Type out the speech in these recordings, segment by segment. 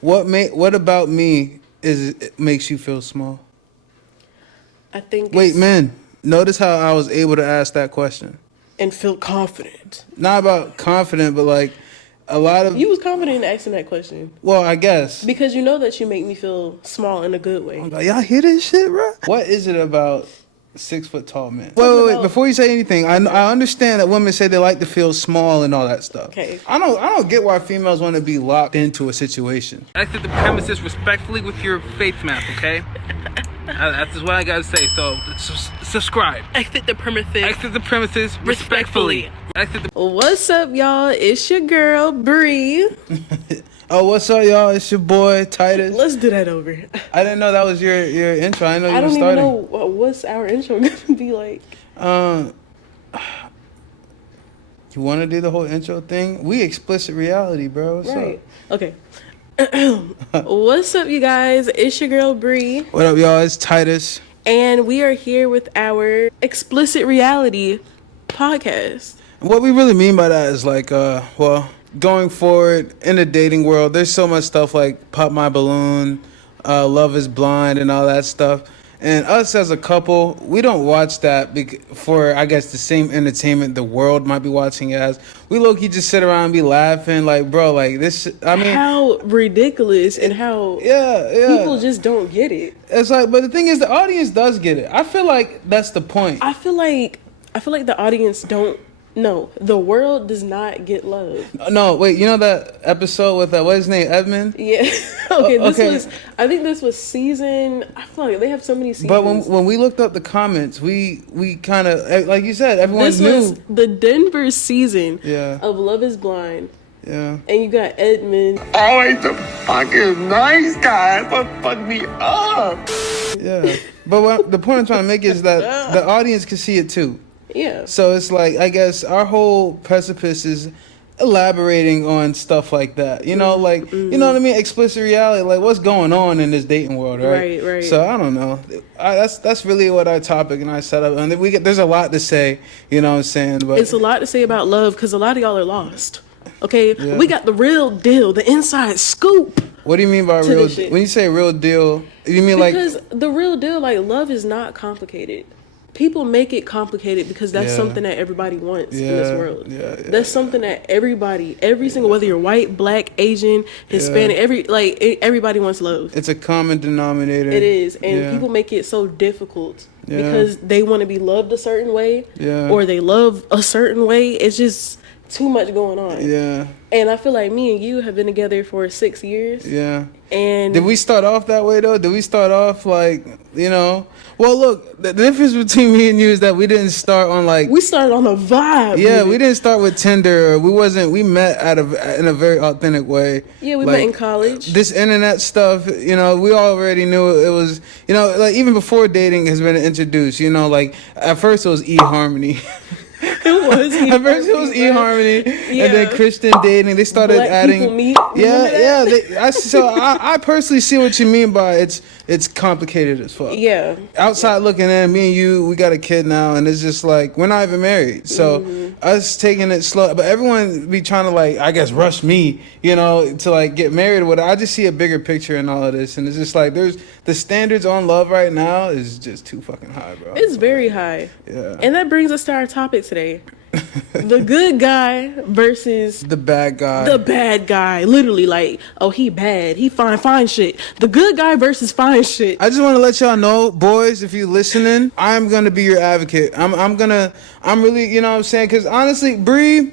What about me makes you feel small? I think. Wait, man. Notice how I was able to ask that question. And feel confident. Not about confident, but like a lot of You was confident in asking that question. Well, I guess because you know that you make me feel small in a good way. I'm like, y'all hear this shit, bro? What is it about 6 foot tall men? Wait. Before you say anything, I understand that women say they like to feel small and all that stuff. Okay. I don't get why females want to be locked into a situation. I said the premises respectfully with your faith math, okay? That's just what I gotta say. So subscribe. Exit the premises. Exit the premises respectfully. What's up, y'all? It's your girl Bree. Oh, what's up, y'all? It's your boy Titus. Let's do that over. I didn't know that was your intro. I know you I were don't starting. even know what's our intro gonna be like. You want to do the whole intro thing? We explicit reality, bro. What's right. Up? Okay. What's up, you guys? It's your girl Bree. What up, y'all? It's Titus. And we are here with our explicit reality podcast. What we really mean by that is like, going forward in the dating world, there's so much stuff like Pop My Balloon, Love is Blind, and all that stuff. And us as a couple, we don't watch that for, I guess, the same entertainment the world might be watching it as. We low-key just sit around and be laughing like, bro, like this, I mean. How ridiculous and how people just don't get it. It's like, but the thing is, the audience does get it. I feel like that's the point. I feel like the audience don't. No, the world does not get love. No, wait, you know that episode with, what's his name, Edmund? Yeah. I think this was season, I feel like they have so many seasons. But when we looked up the comments, we kind of, like you said, everyone this knew. This was the Denver season of Love is Blind. Yeah. And you got Edmund. Always the fucking nice guy, but fuck me up. Yeah. But the point I'm trying to make is that the audience can see it too. Yeah. So it's like, I guess our whole precipice is elaborating on stuff like that. You know, like, you know what I mean? Explicit reality, like what's going on in this dating world, right? Right. So I don't know. That's really what our topic and I set up. And there's a lot to say, you know what I'm saying? But it's a lot to say about love because a lot of y'all are lost. Okay? Yeah. We got the real deal, the inside scoop. What do you mean by real? When you say real deal, you mean because the real deal, like love is not complicated. People make it complicated because that's something that everybody wants in this world. That's something that every single, whether you're white, black, Asian, Hispanic, everybody wants love. It's a common denominator. It is, and people make it so difficult because they want to be loved a certain way, or they love a certain way. It's just too much going on. Yeah. And I feel like me and you have been together for 6 years. Yeah. And did we start off that way though? Did we start off like, you know? Well, look, the difference between me and you is that we didn't start on like. We started on a vibe. Yeah, we didn't start with Tinder. We met in a very authentic way. Yeah, we met in college. This internet stuff, you know, we already knew it was, you know, like even before dating has been introduced, you know, like at first it was eharmony. It was. At first it was eHarmony, and then Christian dating. They started Black adding. People meet. I personally see what you mean by it's complicated as fuck. Yeah. Outside looking in, me and you, we got a kid now, and it's just like we're not even married. So us taking it slow, but everyone be trying to like, I guess, rush me, you know, to like get married or whatever. I just see a bigger picture in all of this, and it's just like there's the standards on love right now is just too fucking high, bro. It's very high. Yeah. And that brings us to our topic today. The good guy versus the bad guy. The bad guy. Literally like, oh, he bad. He fine shit. The good guy versus fine shit. I just want to let y'all know, boys, if you're listening, I'm going to be your advocate. I'm really, you know what I'm saying? Because honestly, Bree,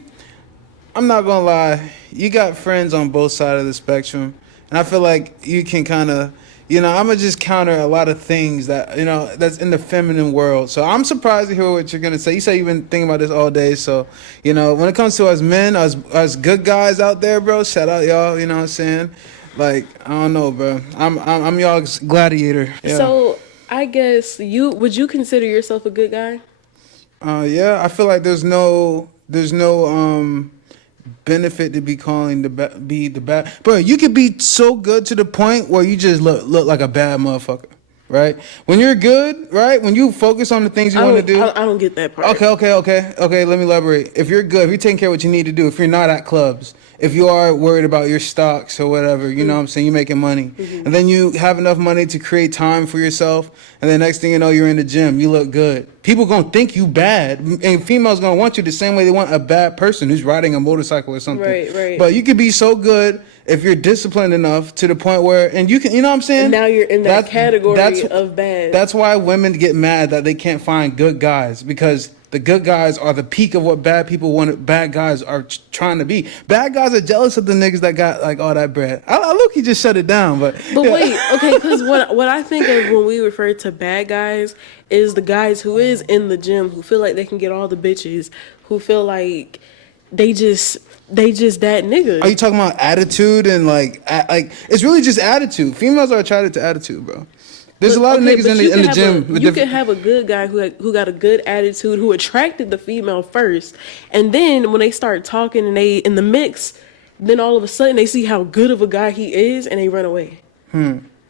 I'm not going to lie. You got friends on both sides of the spectrum. And I feel like you can kind of, you know, I'm going to just counter a lot of things that, you know, that's in the feminine world. So I'm surprised to hear what you're going to say. You say you've been thinking about this all day. So, you know, when it comes to us men, us good guys out there, bro, shout out y'all, you know what I'm saying? Like, I don't know, bro. I'm y'all's gladiator. Yeah. So I guess would you consider yourself a good guy? Yeah, I feel like there's no benefit to be calling the bad, bro. You could be so good to the point where you just look like a bad motherfucker, right? When you're good, right? When you focus on the things you want to do. I don't get that part. Okay. Let me elaborate. If you're good, if you're taking care of what you need to do, if you're not at clubs, if you are worried about your stocks or whatever, you know what I'm saying, you're making money. And then you have enough money to create time for yourself, and then next thing you know, you're in the gym, you look good. People gonna think you bad, and females gonna want you the same way they want a bad person who's riding a motorcycle or something. Right. But you could be so good if you're disciplined enough to the point where, and you can, you know what I'm saying? And now you're in that category of bad. That's why women get mad that they can't find good guys, because the good guys are the peak of what bad guys are trying to be. Bad guys are jealous of the niggas that got like all that bread. I look, he just shut it down, but wait, okay, because what I think of when we refer to bad guys is the guys who is in the gym, who feel like they can get all the bitches, who feel like they just that nigga. Are you talking about attitude and like it's really just attitude? Females are attracted to attitude, bro. There's a lot of niggas in the gym. You can have a good guy who got a good attitude, who attracted the female first, and then when they start talking and they in the mix, then all of a sudden they see how good of a guy he is and they run away.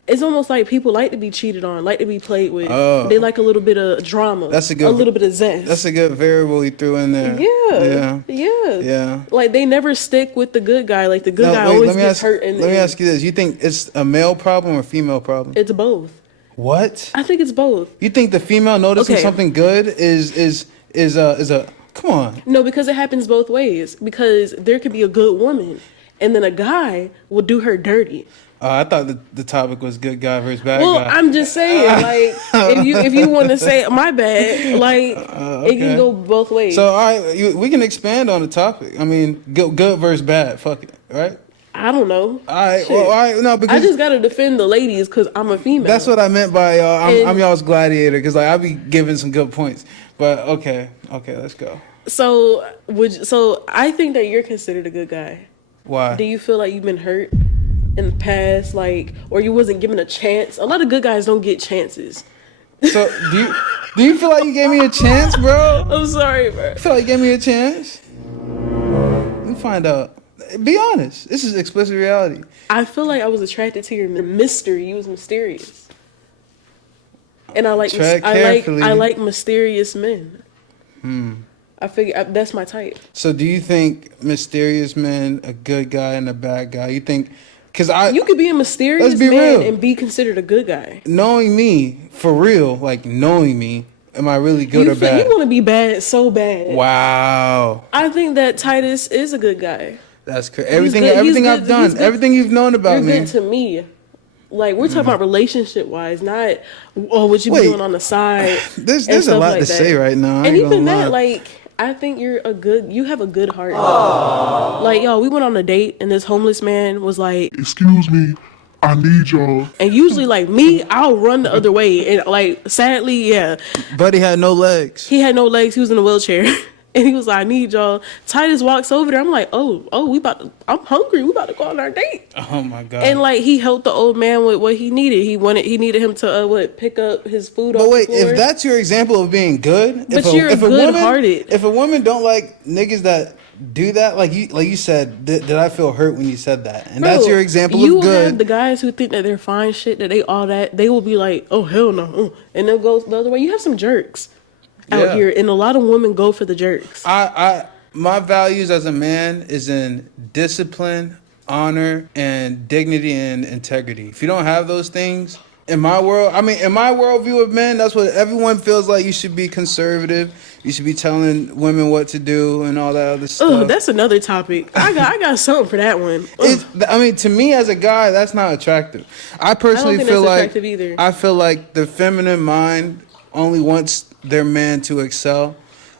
It's almost like people like to be cheated on, like to be played with. They like a little bit of drama. That's a little bit of zest. That's a good variable he threw in there. Yeah. Like they never stick with the good guy. Like the good guy always gets hurt. Let me ask you this: you think it's a male problem or a female problem? It's both. What? I think it's both. You think the female noticing something good is a come on? No, because it happens both ways. Because there could be a good woman, and then a guy will do her dirty. I thought the topic was good guy versus bad guy. Well, I'm just saying, like, if you want to say my bad, like, it can go both ways. So, all right, we can expand on the topic. I mean, good versus bad. Fuck it, right? I don't know. All right, no, because I just gotta defend the ladies because I'm a female. That's what I meant by I'm y'all's gladiator, because like I be giving some good points. But okay, let's go. So I think that you're considered a good guy. Why? Do you feel like you've been hurt in the past, like, or you wasn't given a chance? A lot of good guys don't get chances. So do you feel like you gave me a chance, bro? I'm sorry, bro. You feel like you gave me a chance? We'll find out. Be honest. This is explicit reality. I feel like I was attracted to your mystery. You was mysterious, and I like mysterious men. I figure that's my type. So, do you think mysterious men, a good guy and a bad guy? You think? Because you could be a mysterious man real. And be considered a good guy. Knowing me for real, like knowing me, am I really good or bad? You want to be bad so bad. Wow. I think that Titus is a good guy. That's crazy. Everything I've done, everything you've known about me. You're good to me. Like, we're talking about relationship wise, not what you be doing on the side. There's a lot to say right now. And even that, like, I think you have a good heart. Like, yo, we went on a date and this homeless man was like, "Excuse me, I need y'all." And usually, like me, I'll run the other way. And like, sadly, yeah. Buddy had no legs. He had no legs. He was in a wheelchair. And he was like, "I need y'all." Titus walks over there. I'm like, oh, I'm hungry. We about to go on our date. Oh my God. And like, he helped the old man with what he needed. He needed him to pick up his food. But wait, if that's your example of being good, but you're good-hearted. If a woman don't like niggas that do that, like you said, did I feel hurt when you said that? And that's your example of good. You have the guys who think that they're fine shit, that they will be like, "Oh hell no," and they'll go the other way. You have some jerks out here, and a lot of women go for the jerks. My values as a man is in discipline, honor, and dignity and integrity. If you don't have those things in my world, in my worldview of men, that's what everyone feels like. You should be conservative. You should be telling women what to do and all that other stuff. Oh, that's another topic. I got something for that one. To me as a guy, that's not attractive. I personally feel like either. I feel like the feminine mind only wants their man to excel.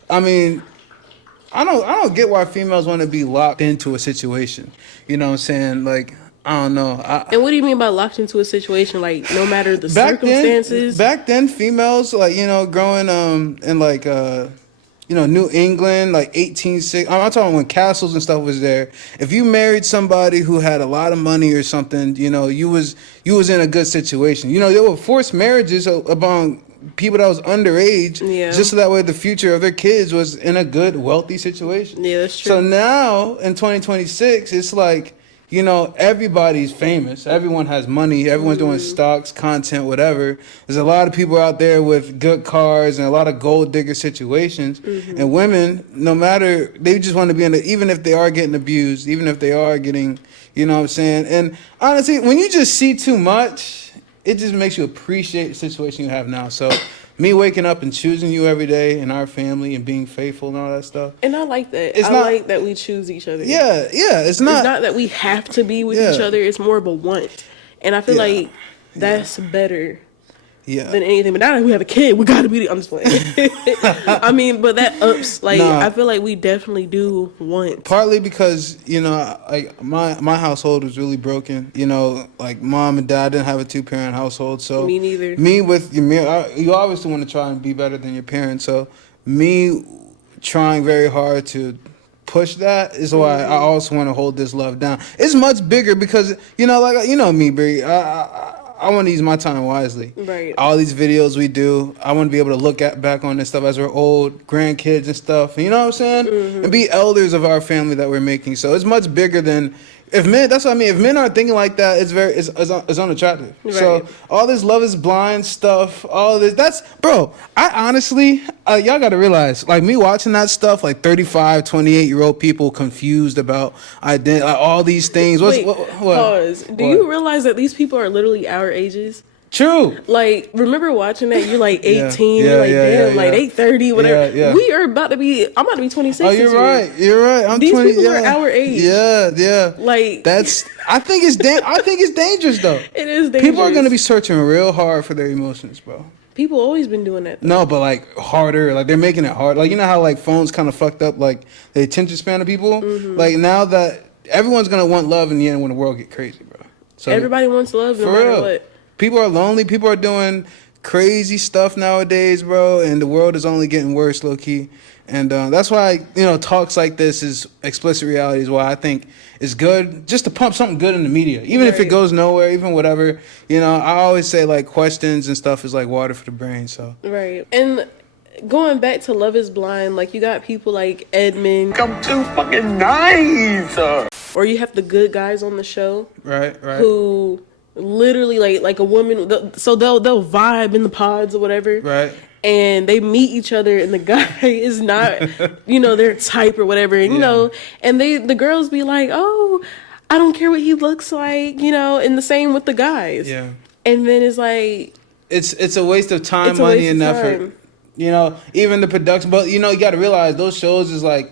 I don't get why females want to be locked into a situation. You know what I'm saying? Like, I don't know. And what do you mean by locked into a situation? Like, no matter the circumstances? Back then, females, like, growing in, like, New England, like 1860. I'm talking when castles and stuff was there. If you married somebody who had a lot of money or something, you was in a good situation. There were forced marriages among people that was underage, just so that way the future of their kids was in a good, wealthy situation. Yeah, that's true. So now in 2026, it's like, everybody's famous. Everyone has money. Everyone's doing stocks, content, whatever. There's a lot of people out there with good cars and a lot of gold digger situations. And women, no matter, they just want to be even if they are getting abused, even if they are getting, you know what I'm saying? And honestly, when you just see too much, it just makes you appreciate the situation you have now. So me waking up and choosing you every day and our family and being faithful and all that stuff. And I like that. I like that we choose each other. Yeah. It's not that we have to be with each other. It's more of a want. And I feel like that's better than anything. But now that we have a kid, we gotta be. I'm just playing. I mean, but that ups. I feel like we definitely do want. Partly because like my household was really broken. Like mom and dad didn't have a 2-parent household, so me neither. Me with you obviously want to try and be better than your parents. So me trying very hard to push that is why I also want to hold this love down. It's much bigger because me, Bree. I want to use my time wisely. Right. All these videos we do, I want to be able to look back on this stuff as we're old, grandkids and stuff. You know what I'm saying? And be elders of our family that we're making. So it's much bigger than if men. That's what I mean. If men aren't thinking like that, it's unattractive. Right. So all this Love Is Blind stuff, all this, bro. I honestly, y'all got to realize, like me watching that stuff, like 35, 28-year-old people confused about identity, like all these things. Wait, pause. Do you realize that these people are literally our ages? True. Like, remember watching that? You're like 18. You're like, damn, like they 30, whatever. Yeah. We are about to be. I'm about to be 26. Oh, you're right. I'm These 20. people are our age. Yeah. Like I think it's dangerous though. It is dangerous. People are gonna be searching real hard for their emotions, bro. People always been doing that though. No, but like harder. Like they're making it hard. Like how like phones kind of fucked up like the attention span of people. Like now that everyone's gonna want love in the end when the world get crazy, bro. So everybody wants love no matter what. People are lonely. People are doing crazy stuff nowadays, bro. And the world is only getting worse, low key. And that's why, talks like this is explicit reality is why I think it's good just to pump something good in the media. Even if it goes nowhere, even whatever. I always say like questions and stuff is like water for the brain. So right. And going back to Love Is Blind, like you got people like Edmund. I'm too fucking nice. Or you have the good guys on the show. Right. Who literally like a woman, so they'll vibe in the pods or whatever, right, and they meet each other and the guy is not their type or whatever, and and the girls be like, oh, I don't care what he looks like, and the same with the guys, and then it's like it's a waste of time, money, and effort, even the production. But you got to realize those shows is like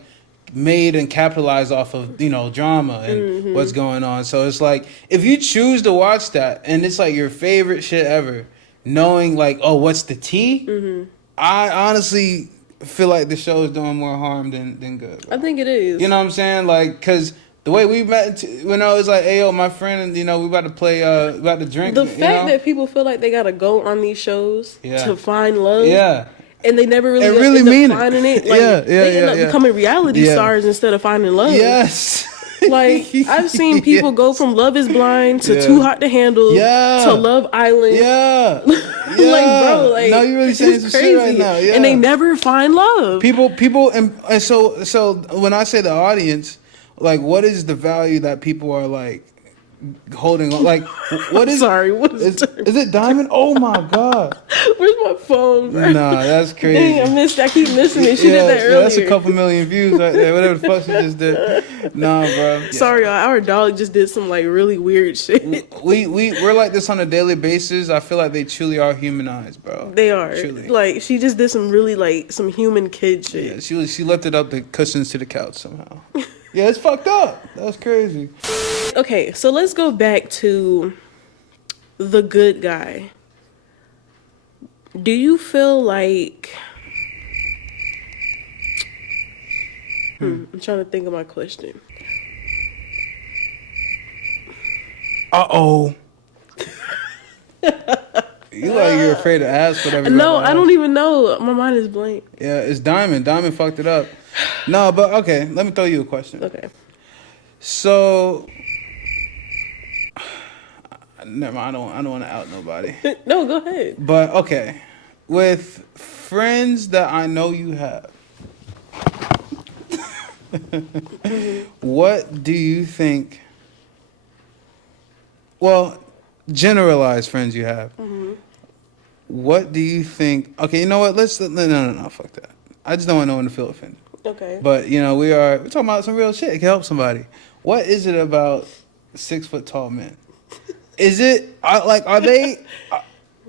made and capitalized off of drama and what's going on. So it's like if you choose to watch that and it's like your favorite shit ever, knowing like, oh, what's the tea? I honestly feel like the show is doing more harm than good, bro. I think it is. You know what I'm saying? Like, cause the way we met, it's like, hey, yo, my friend, we about to play, about to drink. The fact that people feel like they gotta go on these shows to find love. Yeah. And they never really end up finding it. Like, they end up becoming reality stars instead of finding love. Yes. Like, I've seen people go from Love Is Blind to Too Hot to Handle to Love Island. Yeah. Like, bro, like, no, you're really saying some shit right now. Yeah. And they never find love. People, and so when I say the audience, like, what is the value that people are like holding on? Like, what is? Sorry, what is it Diamond? Oh my god, where's my phone, bro? Nah, that's crazy. Dang, I keep missing it. She did that earlier. That's a couple million views right there. Whatever the fuck she just did. Nah, bro. Sorry, our dog just did some like really weird shit. We're like this on a daily basis. I feel like they truly are humanized, bro. They are. Truly. Like, she just did some really like some human kid shit. Yeah, she lifted up the cushions to the couch somehow. Yeah, it's fucked up. That's crazy. Okay, so let's go back to the good guy. Do you feel like... I'm trying to think of my question. Uh-oh. You're afraid to ask whatever. No, I don't even know. My mind is blank. Yeah, it's Diamond. Diamond fucked it up. No, but okay, let me throw you a question. Okay. So, never mind, I don't want to out nobody. No, go ahead. But okay, with friends that I know you have, what do you think well, generalized friends you have. What do you think? Okay, you know what? No, fuck that. I just don't want no one to feel offended. Okay. But we're talking about some real shit. It can help somebody. What is it about 6 foot tall men? Is it are they?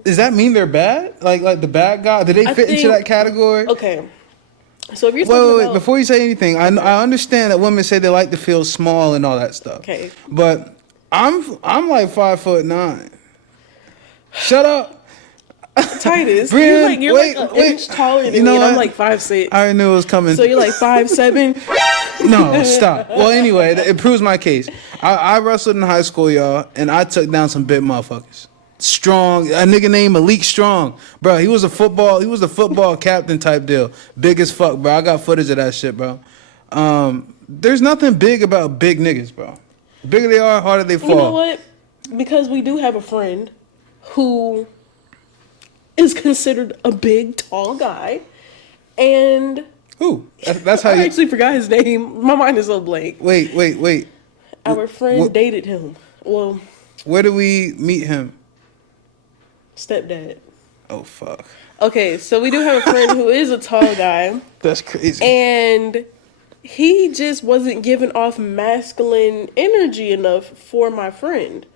Does that mean they're bad? Like the bad guy? Do they fit into that category? Okay. So if you're talking about, before you say anything, I understand that women say they like to feel small and all that stuff. Okay. But I'm like 5'9". Shut up. Titus, Brian, you're like an inch taller than me, and I'm like 5'6". I already knew it was coming. So you're like 5'7". No, stop. Well, anyway, it proves my case. I wrestled in high school, y'all, and I took down some big motherfuckers. Strong, a nigga named Malik Strong, bro. He was a football captain type deal. Big as fuck, bro. I got footage of that shit, bro. There's nothing big about big niggas, bro. The bigger they are, harder they fall. You know what? Because we do have a friend who is considered a big, tall guy, and who? That's how I actually forgot his name. My mind is so blank. Wait. Our friend dated him. Well, where do we meet him? Stepdad. Oh fuck. Okay, so we do have a friend who is a tall guy. That's crazy. And he just wasn't giving off masculine energy enough for my friend.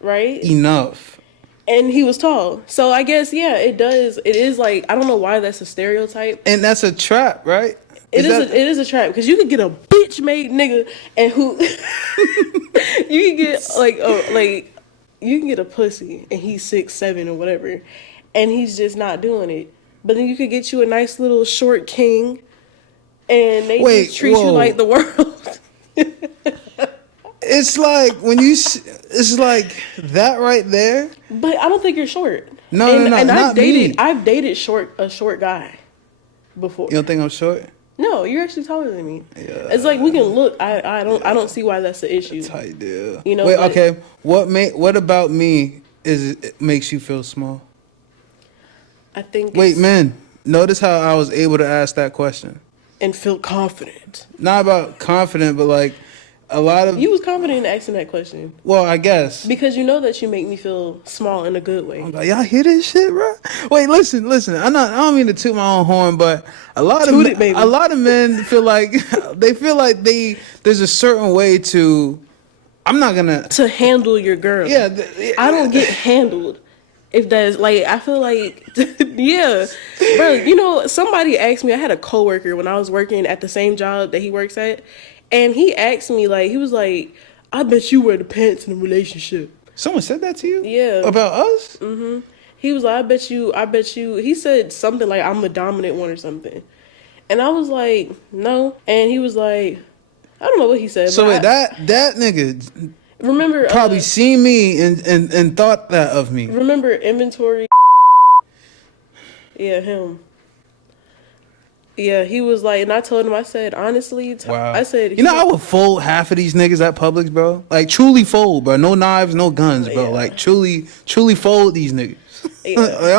Right? Enough. And he was tall. So I guess, yeah, it does. It is like, I don't know why that's a stereotype. And that's a trap, right? It is a trap. Because you could get a bitch made nigga and who you can get you can get a pussy and he's 6'7" or whatever, and he's just not doing it. But then you could get you a nice little short king, and they just treat you like the world. It's like it's like that right there. But I don't think you're short. No, and not me. I've dated a short guy before. You don't think I'm short? No, you're actually taller than me. Yeah. It's like we can look. I don't see why that's the issue. Tight deal. You know. Wait, okay. What about me it makes you feel small? I think. Wait, man. Notice how I was able to ask that question and feel confident. Not about confident, but like a lot of you was confident in asking that question. Well, I guess because you know that you make me feel small in a good way. I'm like, y'all hear this shit, bro? Wait, listen. I don't mean to toot my own horn, but a lot of men feel like there's a certain way to. I'm not gonna to handle your girl. Yeah, I don't get handled. If that's like, I feel like, yeah, bro. You know, somebody asked me. I had a coworker when I was working at the same job that he works at. And he asked me, like, he was like, I bet you wear the pants in a relationship. Someone said that to you? Yeah. About us? Mm-hmm. He was like, I bet you. He said something like, I'm a dominant one or something. And I was like, no. And he was like, I don't know what he said. So wait, that nigga remember probably seen me and thought that of me. Remember inventory? Yeah, him. Yeah, he was like, and I told him, I said, honestly, wow. I said, I would fold half of these niggas at Publix, bro. Like, truly fold, bro. No knives, no guns, bro. Yeah. Like, truly fold these niggas. Yeah. Like,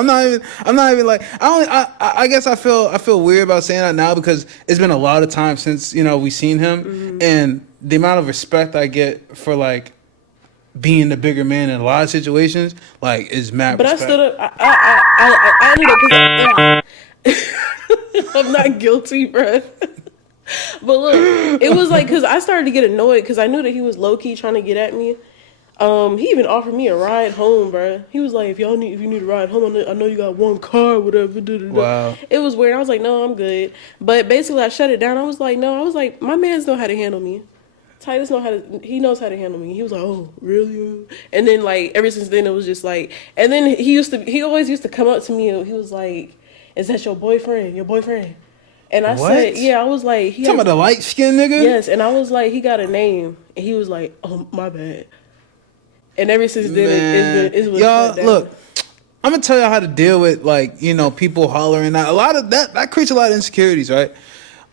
I'm not even like, I guess I feel weird about saying that now because it's been a lot of time since, we seen him. And the amount of respect I get for, like, being the bigger man in a lot of situations, like, is mad respect. But I stood up, I ended up, I'm not guilty, bro. But look, it was like, because I started to get annoyed because I knew that he was low-key trying to get at me. He even offered me a ride home, bro. He was like, if you need a ride home, I know you got one car, whatever. Wow. It was weird. I was like, no, I'm good. But basically, I shut it down. I was like, my mans know how to handle me. Titus knows how to handle me. He was like, oh, really? And then, like, ever since then, it was just like, and then he always used to come up to me and he was like, is that your boyfriend? And I said, yeah, I was like... Talking about the light-skinned nigga? Yes, and I was like, he got a name. And he was like, oh, my bad. And ever since then, it's been y'all, look, I'm going to tell y'all how to deal with, like, people hollering out. A lot of that creates a lot of insecurities, right?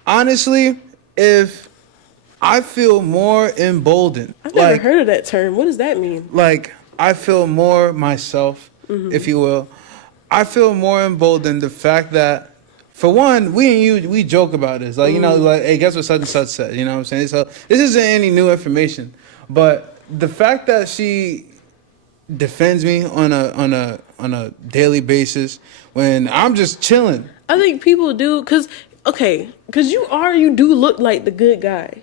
Honestly, if I feel more emboldened... I've never heard of that term. What does that mean? Like, I feel more myself, if you will. I feel more emboldened the fact that, for one, we joke about this. Like, like, hey, guess what such and such said? You know what I'm saying? So this isn't any new information. But the fact that she defends me on a daily basis when I'm just chilling. I think people do because you do look like the good guy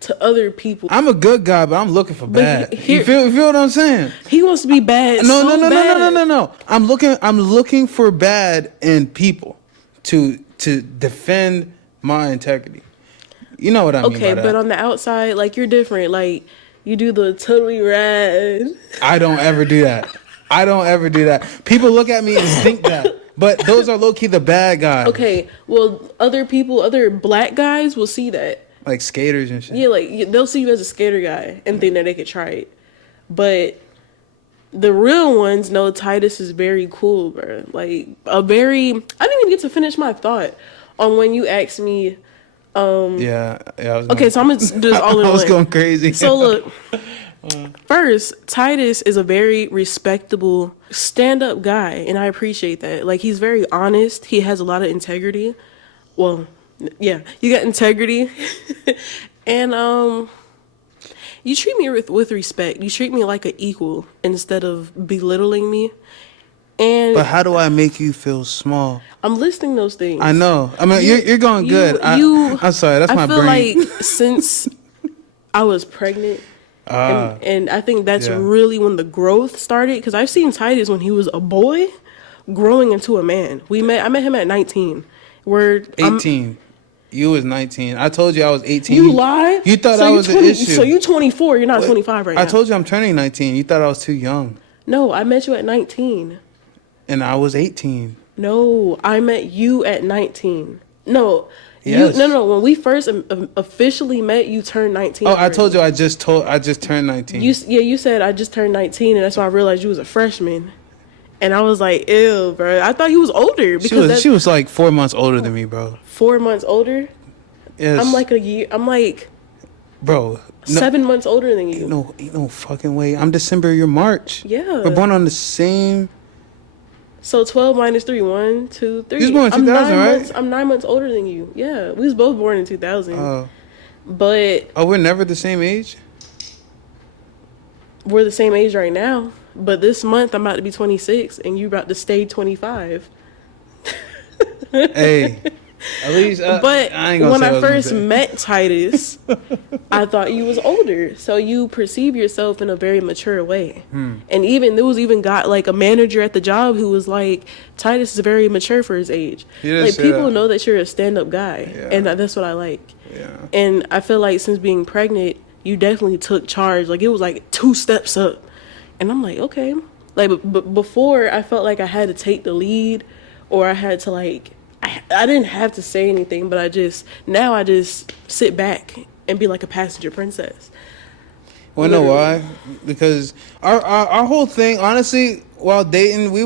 to other people. I'm a good guy, but I'm looking for bad. You feel what I'm saying? He wants to be bad. No. I'm looking for bad in people to defend my integrity. You know what I mean by that. Okay, but on the outside, like, you're different. Like, you do the totally rad. I don't ever do that. People look at me and think that. But those are low-key the bad guys. Okay, well, other black guys will see that. Like skaters and shit. Yeah, like, they'll see you as a skater guy and think that they could try it. But the real ones know Titus is very cool, bro. Like, I didn't even get to finish my thought on when you asked me. Yeah. Okay, so I'm gonna do this all in one. I was going crazy. So look, first, Titus is a very respectable stand-up guy, and I appreciate that. Like, he's very honest. He has a lot of integrity. Well, yeah, you got integrity, and you treat me with respect. You treat me like an equal instead of belittling me. But how do I make you feel small? I'm listing those things. I know. I mean, you're going good. I'm sorry. That's my brain. I feel like since I was pregnant, and I think that's really when the growth started. Because I've seen Titus when he was a boy growing into a man. I met him at 19. 18. You was 19. I told you I was 18. You lied? You thought I was an issue. So you 24. You're not 25 right now. I told you I'm turning 19. You thought I was too young. No, I met you at 19. And I was 18. No, I met you at 19. No. Yes. No. When we first officially met, you turned 19. Oh, I told you I just turned 19. You said I just turned 19, and that's why I realized you was a freshman. And I was like, ew, bro. I thought he was older. Because she was like 4 months older than me, bro. 4 months older? Yes. I'm like a year. I'm like, bro, 7 months older than you. Ain't no fucking way. I'm December. You're March. Yeah. We're born on the same. So 12 minus 3, 1, 2, 3. You was born in 2000, right? I'm 9 months older than you. Yeah, we was both born in 2000. But we're never the same age. We're the same age right now. But this month I'm about to be 26, and you about to stay 25. Hey, at least. But when I first met Titus, I thought you was older, so you perceive yourself in a very mature way. And there was got like a manager at the job who was like, Titus is very mature for his age. Like, people know that you're a stand-up guy, and that's what I like. Yeah. And I feel like since being pregnant, you definitely took charge. Like, it was like 2 steps up, and I'm like, okay. Like, but before, I felt like I had to take the lead, or I had to like. I didn't have to say anything, but I just sit back and be like a passenger princess. Well, know why? Because our whole thing, honestly, while dating, we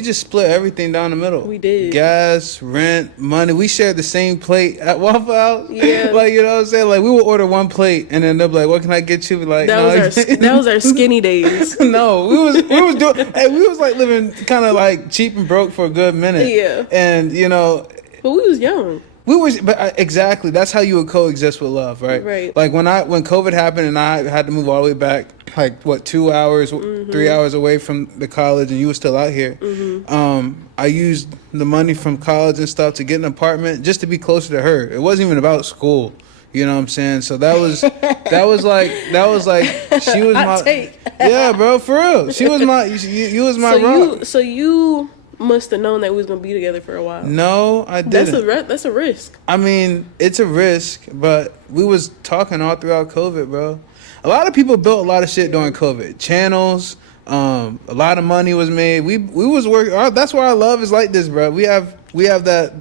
just split everything down the middle. We did. Gas, rent, money. We shared the same plate at Waffle House. Yeah. Like, you know what I'm saying? Like, we would order one plate, and then they'll be like, what can I get you? Like, that was our skinny days. No, we was like living kind of like cheap and broke for a good minute. Yeah. And, you know. But we was young. Exactly. That's how you would coexist with love, right? Right. Like when COVID happened and I had to move all the way back, like 2 hours, 3 hours away from the college, and you were still out here. I used the money from college and stuff to get an apartment just to be closer to her. It wasn't even about school. You know what I'm saying? So that was like she was my yeah, bro, for real. She was my you was my rock. So you must have known that we was gonna be together for a while. No, I didn't. That's a risk. I mean, it's a risk, but we was talking all throughout COVID, bro. A lot of people built a lot of shit during COVID. Channels, a lot of money was made. We was working. That's why our love is like this, bro. We have that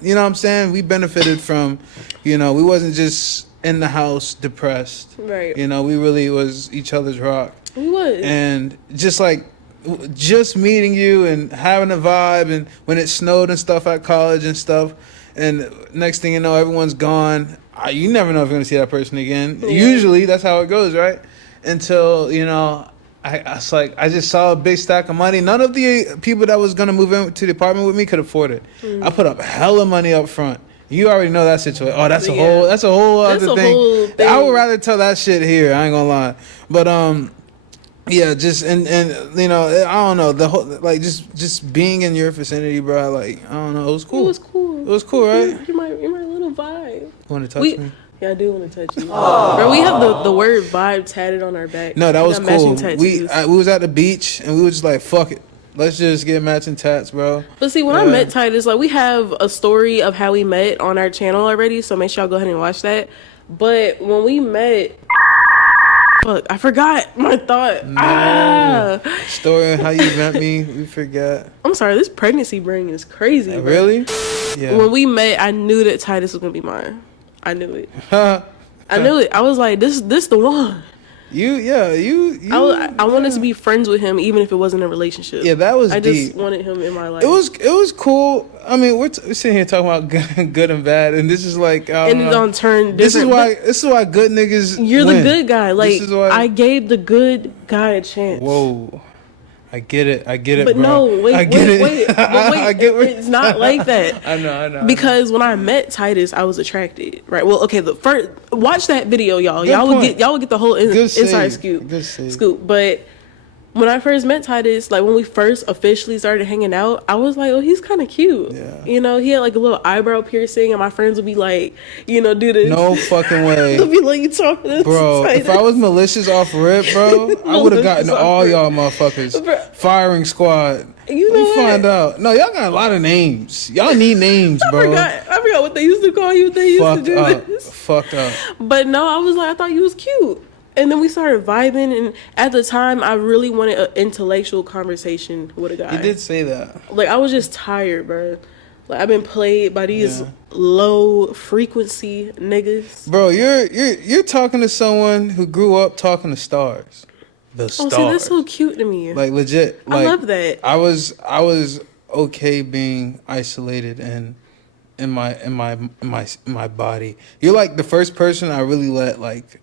you know what I'm saying. We benefited from, you know, we wasn't just in the house depressed. Right. You know, we really was each other's rock. We was. And just meeting you and having a vibe, and when it snowed and stuff at college and stuff, and next thing you know, everyone's gone. You never know if you're going to see that person again. Yeah. Usually that's how it goes, right? Until, you know, I just saw a big stack of money. None of the people that was going to move into the apartment with me could afford it. I put up hella money up front, You already know that situation. Oh, that's a Yeah. whole other That's a thing. whole thing. I would rather tell that shit here. I ain't gonna lie. But yeah, just and you know, I don't know, the whole like just being in your vicinity, bro. Like I don't know, it was cool. It was cool. It was cool, right? You're my little vibe. You want to touch me? Yeah, I do want to touch you. Bro, we have the word vibe tatted on our back. No, that We was got matching cool. We tattoos. was at the beach and we were just like, fuck it. Let's just get matching tats, bro. But see, when I met Titus, like we have a story of how we met on our channel already, so make sure y'all go ahead and watch that. But when we met, fuck, I forgot my thought. Story of how you met me, we forgot. I'm sorry, this pregnancy brain is crazy. Bro. Really? Yeah. When we met, I knew that Titus was gonna be mine. I knew it. I knew it. I was like, this the one. I wanted to be friends with him, even if it wasn't a relationship. Yeah, that was I deep. just wanted him in my life. It was cool. I mean, we're sitting here talking about good and bad, and this is like, and it don't turn different. This is why good niggas. You're win. the good guy. Like This is why, I gave the good guy a chance. Whoa. I get it, But bro. no, wait. I get it. It's not like that. I know. Because when I met Titus, I was attracted. Right. Well, okay. The first, watch that video, y'all. Good Y'all point. would get the whole inside save. Good save. scoop. But when I first met Titus, like when we first officially started hanging out, I was like, oh, he's kind of cute. Yeah. You know, he had like a little eyebrow piercing, and my friends would be like, you know, do this. No fucking way. They'll be like, you talking to Bro, Titus? if I was malicious off rip, bro, I would have gotten Malicious off all rip. y'all motherfuckers. Bro. Firing squad. You Let know me what? find out. No, y'all got a lot of names. Y'all need names, bro. I forgot what they used to call you. They used Fucked to do up. this. Fucked up. But no, I was like, I thought you was cute. And then we started vibing, and at the time, I really wanted an intellectual conversation with a guy. You did say that. Like, I was just tired, bro. Like, I've been played by these low frequency niggas. Bro, you're talking to someone who grew up talking to stars. The stars. Oh, see, that's so cute to me. Like legit. Like, I love that. I was okay being isolated and in my body. You're like the first person I really let like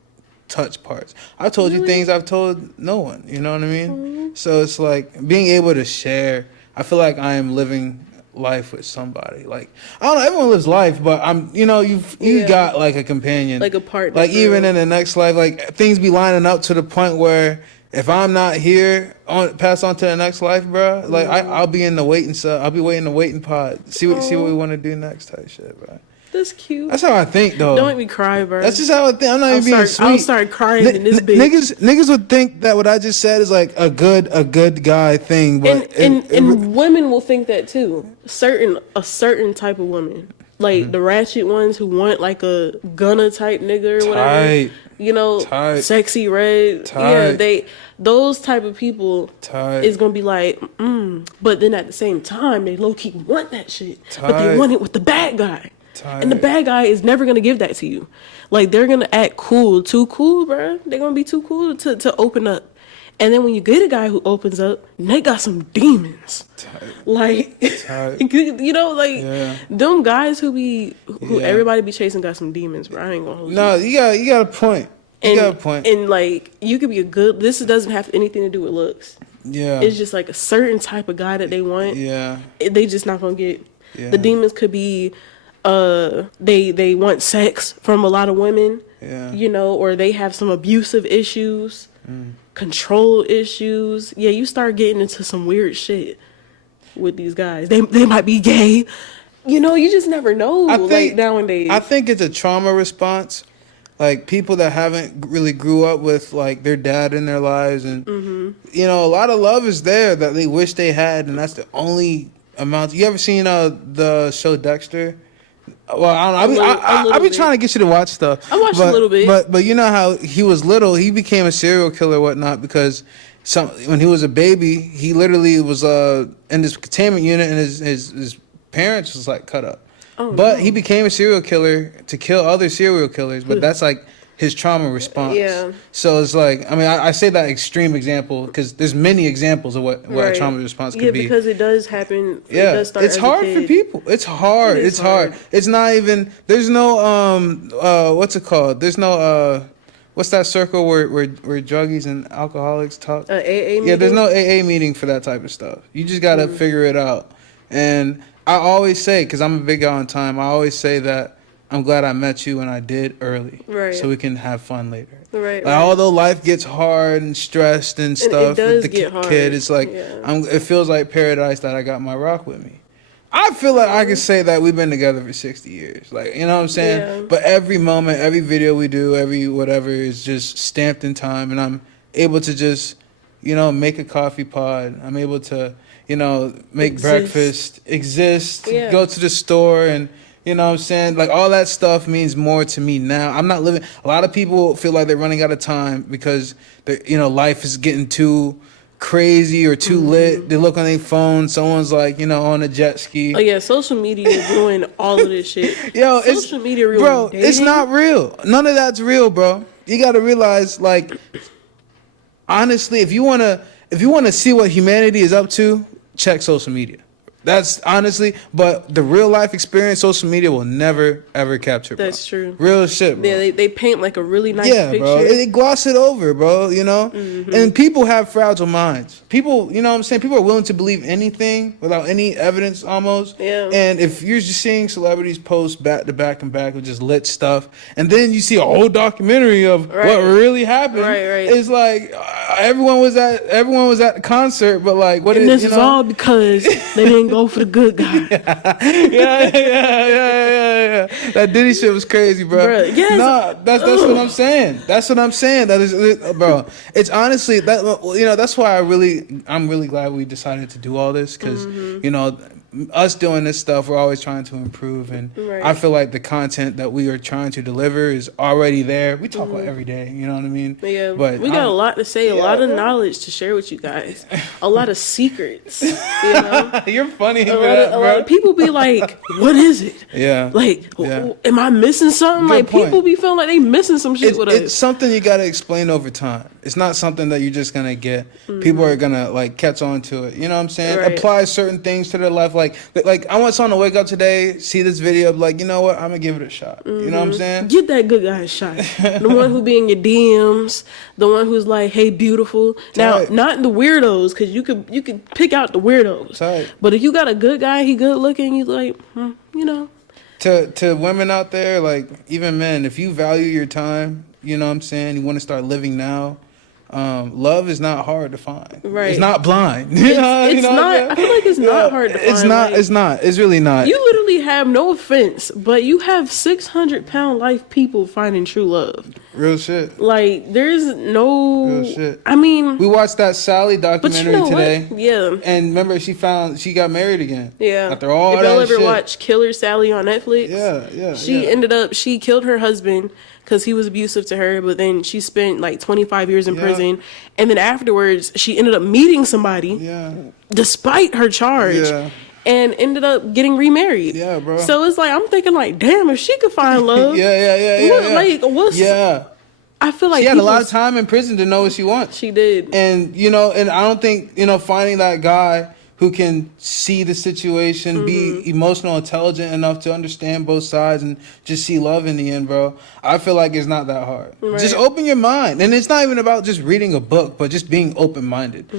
touch parts. I've told you things I've told no one. You know what I mean? Mm-hmm. So it's like being able to share. I feel like I am living life with somebody. Like I don't know, everyone lives life, but I'm you got like a companion, Like a partner. like even in the next life, like things be lining up to the point where if I'm not here, pass on to the next life, bro. Like I'll be in the waiting cell. I'll be waiting the waiting pod. See what we want to do next type shit, bro. That's cute. That's how I think, though. Don't make me cry, bro. That's just how I think. I'm not even being sweet. I'll start crying in this bitch. Niggas would think that what I just said is like a good guy thing, but and women will think that too. A certain type of woman, like the ratchet ones who want like a gunna type nigga or whatever. You know, sexy red. Yeah, those type of people is gonna be like, but then at the same time they low key want that shit, but they want it with the bad guy. And the bad guy is never gonna give that to you. Like they're gonna act cool, too cool, bro. They're gonna be too cool to open up. And then when you get a guy who opens up, they got some demons. Like you know, like them guys who everybody be chasing got some demons, bro. I ain't gonna hold you. No, you got a point. You got a point. And like you could be this doesn't have anything to do with looks. Yeah. It's just like a certain type of guy that they want. Yeah. They just not gonna get. The demons could be they want sex from a lot of women, you know, or they have some abusive issues, control issues. Yeah, you start getting into some weird shit with these guys. They might be gay. You know, you just never know. Like nowadays, I think it's a trauma response. Like people that haven't really grew up with like their dad in their lives, and you know, a lot of love is there that they wish they had, and that's the only amount. You ever seen the show Dexter? Well, I don't know. I've been trying to get you to watch stuff. I watched a little bit. But you know how he was little, he became a serial killer or whatnot because when he was a baby, he literally was in this containment unit and his parents was like cut up. But he became a serial killer to kill other serial killers, but that's like his trauma response. Yeah. So it's like, I mean, I say that extreme example because there's many examples of what a trauma response could be. Yeah, because it does happen. Yeah, it does start it's hard for people. It's hard. It's hard. It's not even. There's no what's it called? There's no what's that circle where druggies and alcoholics talk? AA meeting? Yeah, there's no AA meeting for that type of stuff. You just gotta figure it out. And I always say, because I'm a big guy on time, I always say that I'm glad I met you when I did early. Right. So we can have fun later. Right. Like, although life gets hard and stressed and stuff it does with the get hard. kid, it's like, it feels like paradise that I got my rock with me. I feel like I can say that we've been together for 60 years. Like, you know what I'm saying? Yeah. But every moment, every video we do, every whatever is just stamped in time. And I'm able to just, make a coffee pod. I'm able to, make breakfast, go to the store. And, you know what I'm saying? Like, all that stuff means more to me now. I'm not living. A lot of people feel like they're running out of time because, life is getting too crazy or too lit. They look on their phone, someone's like, on a jet ski. Oh yeah, social media is doing all of this shit. Yo, social media real, bro, dating. It's not real. None of that's real, bro. You got to realize, like, honestly, if you want to see what humanity is up to, check social media. That's honestly, but the real life experience, social media will never ever capture. Bro. That's true. Real shit, bro. Yeah, they paint like a really nice picture. Bro. They gloss it over, bro. And people have fragile minds. People, you know what I'm saying? People are willing to believe anything without any evidence, almost. Yeah. And if you're just seeing celebrities post back to back and back with just lit stuff, and then you see a whole documentary of what really happened, it's like everyone was at the concert, but like, what? And this is all because they didn't go for the good guy. yeah. That Diddy shit was crazy, bro. Bruh, yes. Nah, that's what I'm saying. That's what I'm saying. That is, bro. It's honestly that that's why I'm really glad we decided to do all this because us doing this stuff, we're always trying to improve, and I feel like the content that we are trying to deliver is already there. We talk about every day, you know what I mean? Yeah, but we got a lot to say, a lot of knowledge to share with you guys, a lot of secrets. You're funny. A lot of people be like, "What is it?" Yeah, like, am I missing something? Good like point. People be feeling like they missing some shit with us. It's something you got to explain over time. It's not something that you're just gonna get. People are gonna like catch on to it. You know what I'm saying? Right. Apply certain things to their life. Like I want someone to wake up today, see this video, like, you know what? I'm gonna give it a shot. You know what I'm saying? Get that good guy a shot. The one who be in your DMs, the one who's like, "Hey, beautiful." Now, not the weirdos, because you could pick out the weirdos. Tight. But if you got a good guy, he good looking, you like, To women out there, like even men, if you value your time, you know what I'm saying, you want to start living now. Love is not hard to find. Right. It's not blind. It's not. I feel like it's not hard to find. It's not. It's not. It's really not. You literally have, no offense, but you have 600-pound life people finding true love. Real shit. Like, there's no. Real shit. I mean, we watched that Sally documentary today. What? Yeah. And remember, she got married again. Yeah. After all if that y'all ever shit. watch Killer Sally on Netflix. Yeah. She killed her husband because he was abusive to her, but then she spent like 25 years in prison, and then afterwards she ended up meeting somebody despite her charge, and ended up getting remarried. Yeah, bro. So it's like, I'm thinking like, damn, if she could find love. Like, what's... I feel like she had a lot of time in prison to know what she wants. She did. And, and I don't think, finding that guy who can see the situation, be emotional, intelligent enough to understand both sides and just see love in the end, bro. I feel like it's not that hard. Right. Just open your mind. And it's not even about just reading a book, but just being open-minded.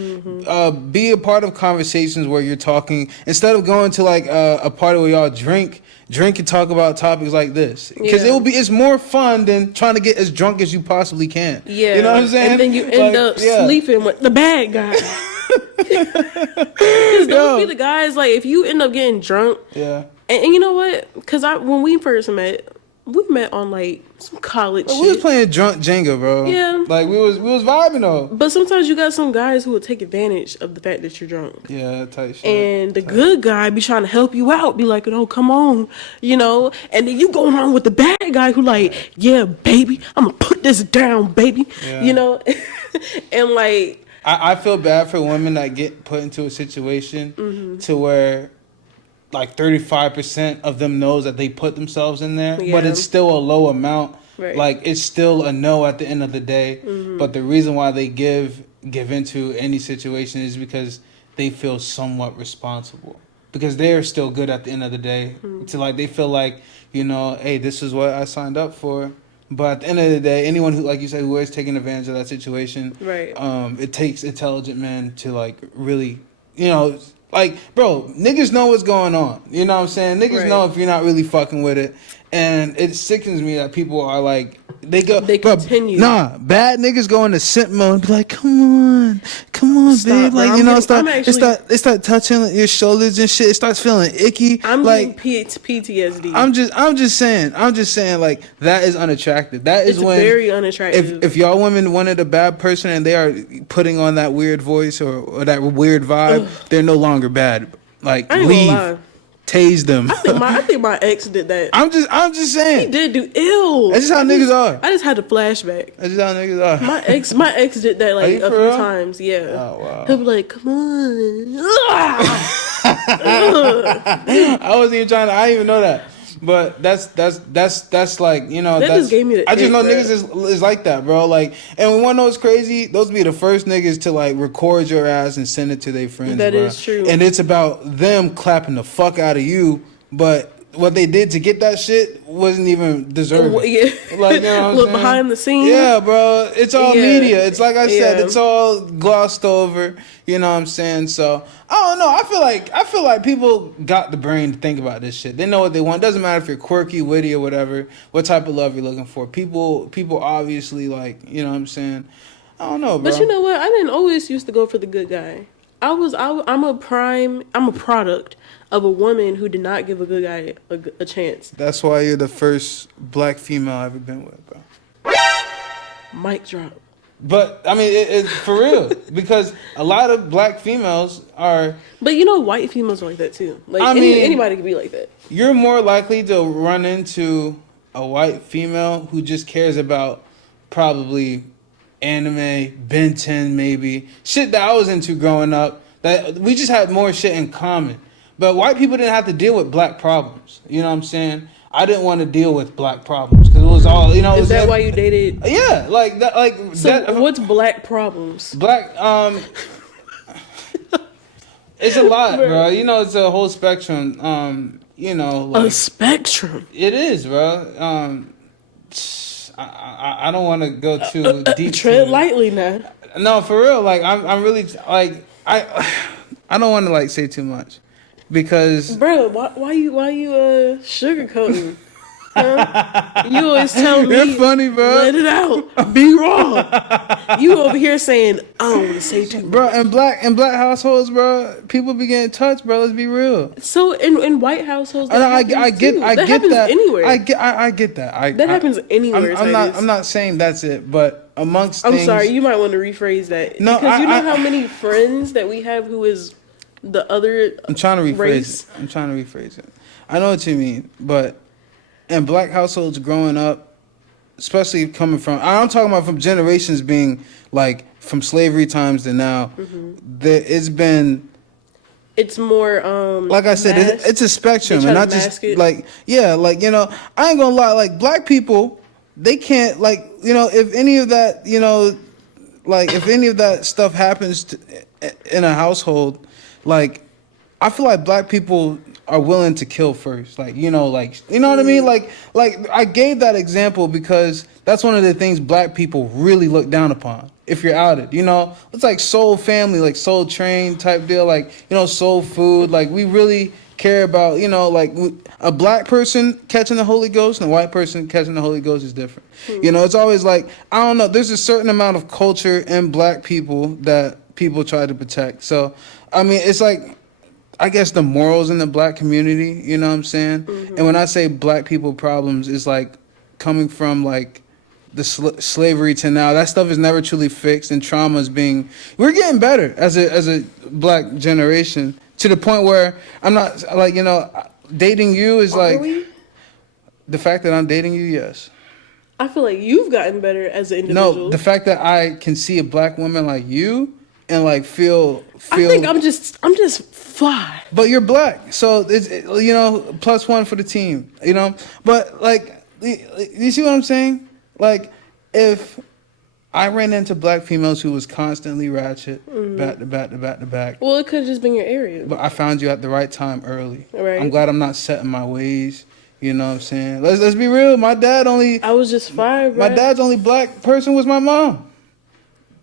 Be a part of conversations where you're talking, instead of going to like a party where y'all drink and talk about topics like this, because it's more fun than trying to get as drunk as you possibly can. Yeah, you know what I'm saying? And then you end up sleeping with the bad guy. Because those be the guys, like, if you end up getting drunk, and you know what? Because when we first met, we met on like some college shit. We was playing drunk Jenga, bro. Yeah, like we was vibing though. But sometimes you got some guys who will take advantage of the fact that you're drunk. Yeah, tight shit. And the good guy be trying to help you out, be like, "Oh, come on," and then you going on with the bad guy who like, "Yeah, baby, I'm gonna put this down, baby," and like. I feel bad for women that get put into a situation to where like 35% of them knows that they put themselves in there, but it's still a low amount. Right. Like, it's still a no at the end of the day. But the reason why they give into any situation is because they feel somewhat responsible. Because they're still good at the end of the day. So like, they feel like, hey, this is what I signed up for. But at the end of the day, anyone who, like you said, who is taking advantage of that situation, it takes intelligent men to like really, Like, bro, niggas know what's going on. You know what I'm saying? Niggas know if you're not really fucking with it. And it sickens me that people are like, they continue. Nah, bad niggas go into simp mode and be like, come on, babe. Like, you know, they start touching your shoulders and shit. It starts feeling icky. I'm like getting PTSD. I'm just saying, like, that is unattractive. It's when very unattractive. If y'all women wanted a bad person and they are putting on that weird voice or that weird vibe, they're no longer bad. Like, leave. Tase them. I think my ex did that. I'm just saying. He did do ill. That's just how niggas are. I just had a flashback. That's just how niggas are. My ex did that like a few times. Yeah. Oh wow. He'll be like, "Come on." I wasn't even trying to. I didn't even know that. But that's like, you know, that just gave me the I just know bro. niggas is like that, bro. Like, and we want to know what's crazy? Those be the first niggas to like record your ass and send it to their friends. That bro. is true. And it's about them clapping the fuck out of you, but what they did to get that shit wasn't even deserved. Yeah. Like, you know what I'm Look saying? behind the scenes. Yeah, bro. It's all media. It's like I said, it's all glossed over. You know what I'm saying? So I don't know. I feel like people got the brain to think about this shit. They know what they want. Doesn't matter if you're quirky, witty, or whatever. What type of love you're looking for. People obviously, like, you know what I'm saying? I don't know, bro. But you know what? I didn't always used to go for the good guy. I'm a product of a woman who did not give a good guy a chance. That's why you're the first black female I've ever been with, bro. Mic drop. But I mean, it's for real, because a lot of black females are. But you know, white females are like that too. Like, I mean, anybody could be like that. You're more likely to run into a white female who just cares about probably anime, Ben 10 maybe, shit that I was into growing up. That we just had more shit in common. But white people didn't have to deal with black problems. You know what I'm saying? I didn't want to deal with black problems because it was all, you know. Is that why you dated? Yeah, like that. Like so that. What's black problems? Black. It's a lot, bro. You know, it's a whole spectrum. You know, like, a spectrum. It is, bro. I don't want to go too deep. Tread lightly now. No, for real. Like I'm really like I don't want to like say too much. Because bro, why you sugarcoating? Huh? You always tell me. You're funny, bro. Let it out. Be raw. You over here saying I don't want to say too much. Bro, in black households, bro, people be getting touched, bro. Let's be real. So in white households, I get that. Anywhere. I get that. That happens anywhere. I'm not saying that's it, but amongst. I'm sorry. You might want to rephrase that. No, because you know how many friends that we have who is. The other I'm trying to rephrase it. I know what you mean, but in black households growing up, especially coming from, I'm talking about from generations being like from slavery times to now, it's more like I said, it's a spectrum, and not just like like, you know, I ain't gonna lie, like black people, they can't, like, you know, if any of that, you know, like if any of that stuff happens in a household. Like, I feel like black people are willing to kill first. Like, you know what I mean? Like I gave that example because that's one of the things black people really look down upon. If you're outed, you know, it's like soul family, like Soul Train type deal. Like, you know, soul food. Like, we really care about, you know, like a black person catching the Holy Ghost and a white person catching the Holy Ghost is different. You know, it's always like, I don't know. There's a certain amount of culture in black people that people try to protect. So, I mean, it's like, I guess the morals in the black community, you know what I'm saying? Mm-hmm. And when I say black people problems, it's like coming from like the slavery to now. That stuff is never truly fixed, and trauma is being. We're getting better as a black generation to the point where I'm not like, you know, dating you is like the fact that I'm dating you. Yes. I feel like you've gotten better as an individual. No, the fact that I can see a black woman like you. And like feel. I think I'm just fly. But you're black, so it's, you know, +1 for the team. You know, but like, you see what I'm saying? Like, if I ran into black females who was constantly ratchet, back to back. Well, it could have just been your area. But I found you at the right time early. Right. I'm glad I'm not set in my ways. You know what I'm saying? Let's be real. My dad only. I was just 5. Bro. My dad's only black person was my mom.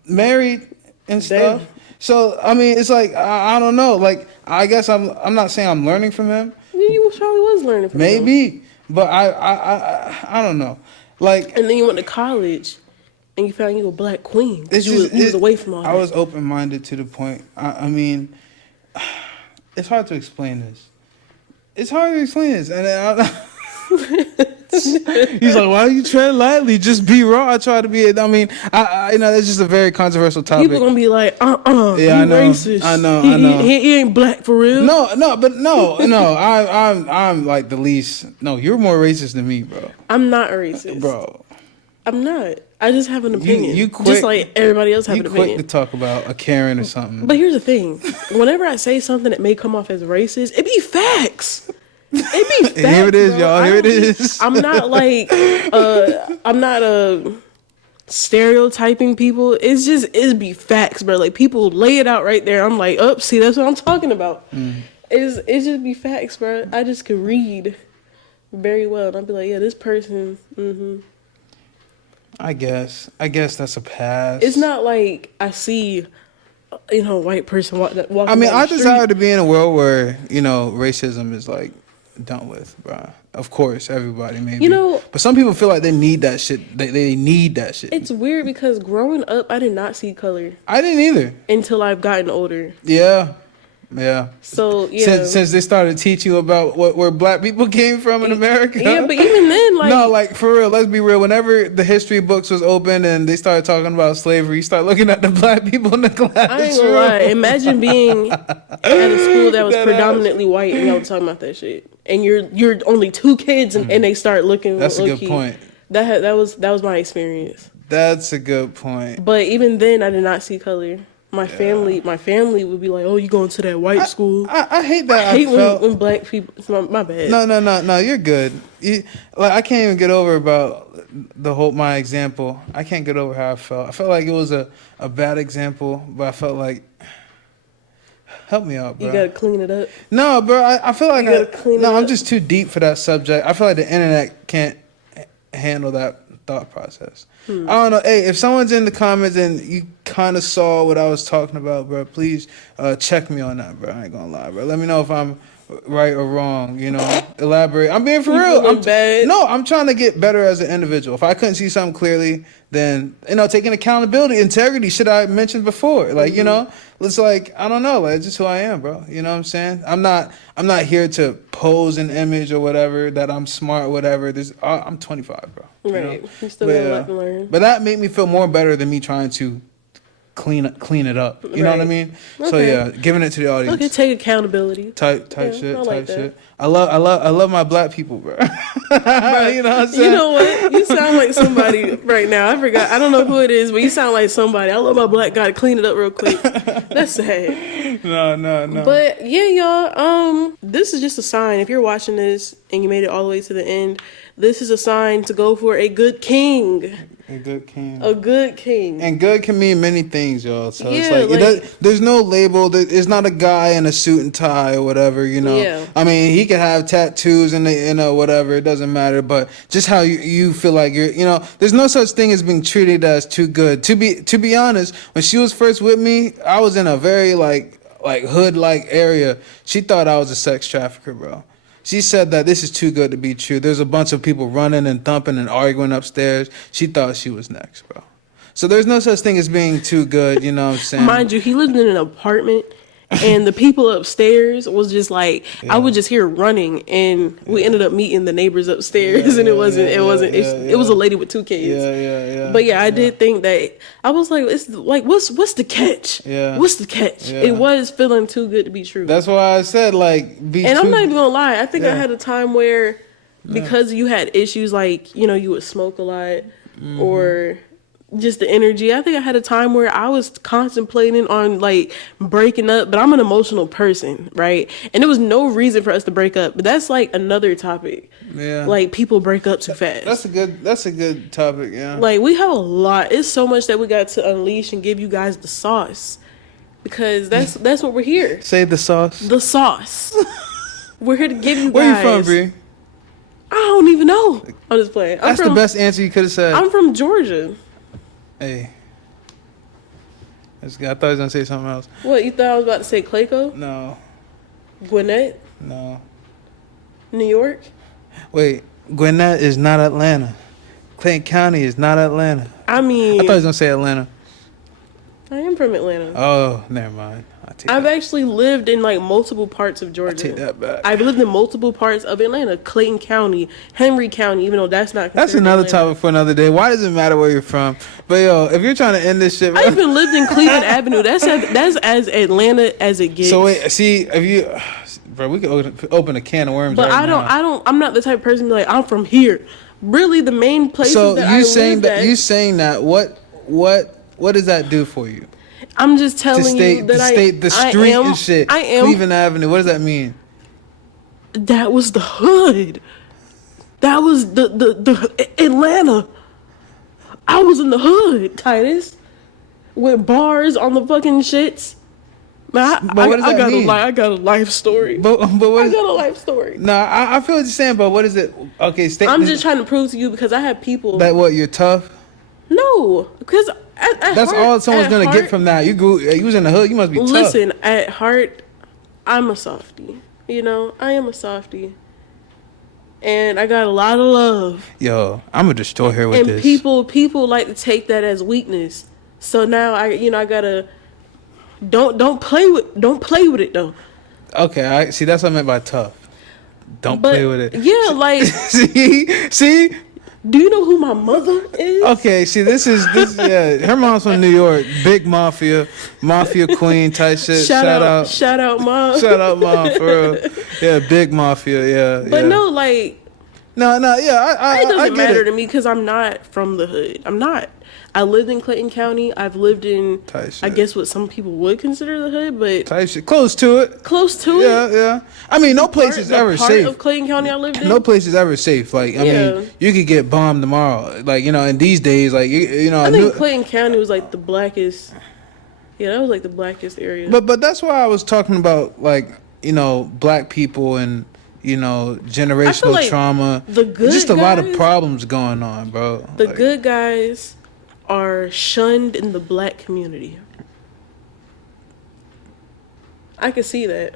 Married. And stuff. Damn. So I mean, it's like I don't know. Like I guess I'm not saying I'm learning from him. You probably was learning from him. Maybe, but I don't know. Like, and then you went to college, and you found you a black queen. You was away from all that. I was open minded to the point. I mean, it's hard to explain this. It's hard to explain this, and he's like, "Why you tread lightly? Just be raw." I try to be. I mean, I you know, it's just a very controversial topic. People gonna be like, yeah, I know, racist. I know. He ain't black for real. No. I'm like the least. No, you're more racist than me, bro. I'm not racist, bro. I'm not. I just have an opinion. You quick, just like everybody else have an opinion. You quick to talk about a Karen or something. But here's the thing: whenever I say something that may come off as racist, it be facts. It be facts. Here it is, bro. y'all. Here it is. I'm not like I'm not stereotyping people. It be facts, bro. Like people lay it out right there. I'm like, oh, see, that's what I'm talking about. It's just be facts, bro. I just could read very well, and I'd be like, yeah, this person. I guess that's a pass. It's not like I see, a white person walking. I mean, down I the street. desire to be in a world where racism is like done with, bro. Of course, everybody maybe. But some people feel like they need that shit. They need that shit. It's weird because growing up, I did not see color. I didn't either until I've gotten older. Yeah. So yeah, since they started teaching you about where black people came from in America. Yeah, but even then, like no, like for real. Let's be real. Whenever the history books was open and they started talking about slavery, you start looking at the black people in the classroom. I ain't gonna lie. Imagine being at a school that was predominantly white and y'all talking about that shit, and you're only two kids and they start looking. That's a good point. That was my experience. That's a good point. But even then, I did not see color. My family would be like, "Oh, you going to that white school?" I hate that. I hate when black people. It's my bad. No. You're good. I can't even get over about my example. I can't get over how I felt. I felt like it was a bad example, but I felt like, help me out, bro. You gotta clean it up. No, bro. I feel like I'm just too deep for that subject. I feel like the internet can't handle that thought process. I don't know. Hey, if someone's in the comments and you kind of saw what I was talking about, bro, please check me on that, bro. I ain't gonna lie, bro. Let me know if I'm right or wrong. Elaborate. I'm being for real. I'm trying to get better as an individual. If I couldn't see something clearly, then taking accountability, integrity, shit I mentioned before. Like it's like I don't know. Like it's just who I am, bro. You know what I'm saying? I'm not here to pose an image or whatever that I'm smart or whatever. I'm 25, bro. Right. You still got a lot to learn. But that made me feel more better than me trying to clean it up. You know what I mean? Okay. So yeah, giving it to the audience. Okay, take accountability. Type shit. I love my black people, bro. Right. You know what I'm saying? You know what? You sound like somebody right now. I forgot. I don't know who it is, but you sound like somebody. I love my black guy. Clean it up real quick. That's sad. No. But yeah, y'all. This is just a sign. If you're watching this and you made it all the way to the end, this is a sign to go for a good king. A good king. A good king. And good can mean many things, y'all. So it's like there's no label. There's not a guy in a suit and tie or whatever, Yeah. I mean, he could have tattoos and whatever. It doesn't matter. But just how you feel like you're, there's no such thing as being treated as too good. To be honest, when she was first with me, I was in a very like hood-like area. She thought I was a sex trafficker, bro. She said that this is too good to be true. There's a bunch of people running and thumping and arguing upstairs. She thought she was next, bro. So there's no such thing as being too good, you know what I'm saying? Mind you, he lived in an apartment, and the people upstairs was just like, I would just hear running, and we ended up meeting the neighbors upstairs, and it was a lady with two kids. Yeah. But yeah, I did think that, I was like, it's like, what's the catch? Yeah. What's the catch? Yeah. It was feeling too good to be true. That's why I said, I'm not even gonna lie, I think I had a time where, because you had issues like, you would smoke a lot, or just the energy. I think I had a time where I was contemplating on like breaking up, but I'm an emotional person, right? And there was no reason for us to break up. But that's like another topic. Yeah. Like people break up too fast. That's a good topic, yeah. Like we have a lot. It's so much that we got to unleash and give you guys the sauce. Because that's what we're here. Say the sauce. The sauce. We're here to give you guys. Where you from, Bree? I don't even know. I'm just playing. That's the best answer you could have said. I'm from Georgia. Hey. I thought he was going to say something else. What, you thought I was about to say Clayco? No. Gwinnett, No. New York. Wait, Gwinnett is not Atlanta. Clayton County is not Atlanta. I mean, I thought he was gonna say Atlanta. I am from Atlanta. Oh, never mind. I've actually lived in like multiple parts of Georgia. I take that back. I've lived in multiple parts of Atlanta, Clayton County, Henry County, even though that's not. That's another Atlanta. topic for another day. Why does it matter where you're from? But yo, if you're trying to end this shit, I even lived in Cleveland Avenue. That's as Atlanta as it gets. so wait, see if you, bro, we could open a can of worms. But right now. I'm not the type of person to be like, I'm from here. Really, the main places So that I saying lived that at, you saying that what does that do for you? I'm just telling you that to state the street and shit. I am. Cleveland Avenue. What does that mean? That was the hood. That was the Atlanta. I was in the hood, Titus, with bars on the fucking shits. Man, But what does that mean? I got a life story. But what I is? got a life story. No, I feel what you're saying, but what is it? Okay, I'm just trying to prove to you because I have people. that what you're tough. No, because That's all someone's gonna get from that. You was in the hood. You must be tough. Listen, at heart, I'm a softie. You know, I am a softie, and I got a lot of love. Yo, I'm gonna destroy her with And this. people like to take that as weakness. So now I gotta don't play with it though. Okay, I see. That's what I meant by tough. Don't But play with it. yeah, like see. do you know who my mother is? Okay, see, this yeah. Her mom's from New York, big mafia queen type shit. Shout out, mom. Shout out, mom, for real. Yeah, big mafia, yeah. But yeah. no, like No, yeah, it doesn't I get matter it. to me because I'm not from the hood. I'm not. I lived in Clayton County. I've lived in, Type shit. I guess what some people would consider the hood, but Type shit. Close to it. close to Yeah, it. yeah. I mean, no place is ever part safe. of Clayton County I lived in. No place is ever safe. Like, I Yeah. mean, you could get bombed tomorrow. Like, you know, in these days, like, you know, I think Clayton County was like the blackest. Yeah, that was like the blackest area. But that's why I was talking about, like, you know, black people and, you know, generational like trauma. the good just a lot of guys- problems going on, bro. The Like, good guys are shunned in the black community. I can see that.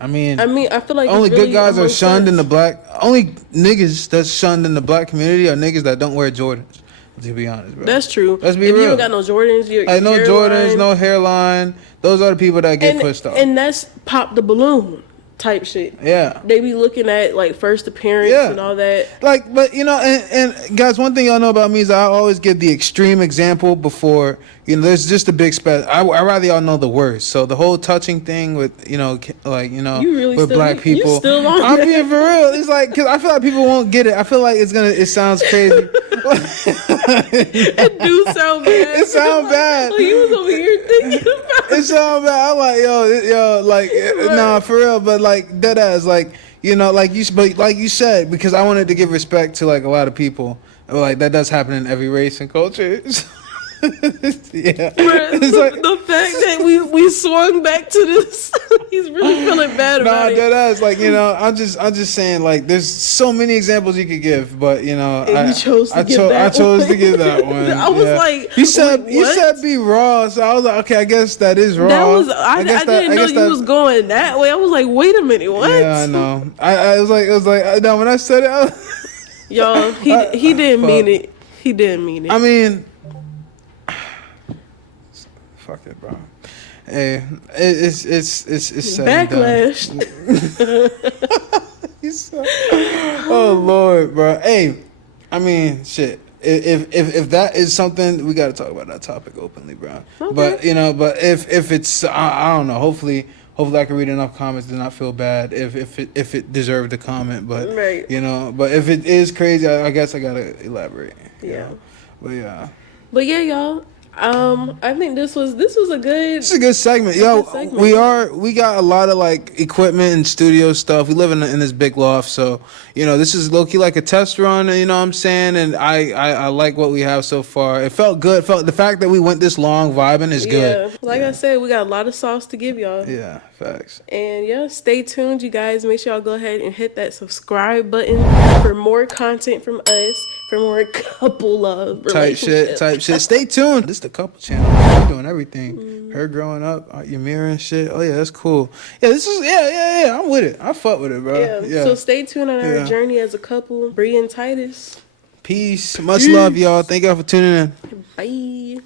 I mean, I feel like only it's really good guys are amongst shunned us. in the black. Only niggas that's shunned in the black community are niggas that don't wear Jordans. To be honest, bro. That's true. Let's be if real. you don't got no Jordans, you're Like, no Jordans, no hairline. Those are the people that get pushed off. And that's pop the balloon type shit. Yeah. They be looking at like first appearance Yeah. and all that. Like, but you know, and guys, one thing y'all know about me is I always give the extreme example before, you know, there's just a big spread. I rather y'all know the worst. So the whole touching thing with, you know, like, you know, You really with still- black you people. still on I'm that. being for real. It's like, because I feel like people won't get it. I feel like it sounds crazy. It do sound bad. It sound bad. Like you was over here thinking about It sound bad. I'm like, yo, like, nah, for real. But like, dead ass, like, you know, like you said, because I wanted to give respect to like a lot of people. Like that does happen in every race and culture. Yeah, it's like, the fact that we swung back to this. He's really feeling bad nah, about it. dead ass. Like, you know, I'm just saying, like, there's so many examples you could give, but you know, And you chose to give that I chose one. to give that one. I was yeah. like, you said wait, you what? said be raw, so I was like, okay, I guess that is raw. That was I guess didn't know you was going that way. I was like, wait a minute, what? Yeah, I know. I was like, no, when I said it, I was, Y'all, he didn't mean it. He didn't mean it. I mean, fuck it, bro. Hey, it's sad and done. Backlash. Oh Lord, bro. Hey, I mean, shit. If that is something, we got to talk about that topic openly, bro. Okay. But you know, but if it's, I don't know. Hopefully I can read enough comments to not feel bad if it deserved a comment. But Right. you know, but if it is crazy, I guess I gotta elaborate. you Yeah. know? But yeah. But yeah, y'all. I think this was a good. It's a good segment. Yo, we got a lot of like equipment and studio stuff. We live in this big loft, so you know, this is low key like a test run, you know what I'm saying? And I like what we have so far. It felt good. The fact that we went this long vibing is good. Yeah, like I said, we got a lot of sauce to give y'all. Yeah, facts. And yeah, stay tuned, you guys. Make sure y'all go ahead and hit that subscribe button for more content from us, for more couple love Type shit. relationships. Stay tuned. This the couple channel. She doing everything. Her growing up, Ymir and shit. Oh yeah, that's cool. Yeah, this is yeah. I'm with it. I fuck with it, bro. Yeah. So stay tuned on our journey as a couple. Bree and Titus. Peace. Much love, y'all. Thank y'all for tuning in. Bye.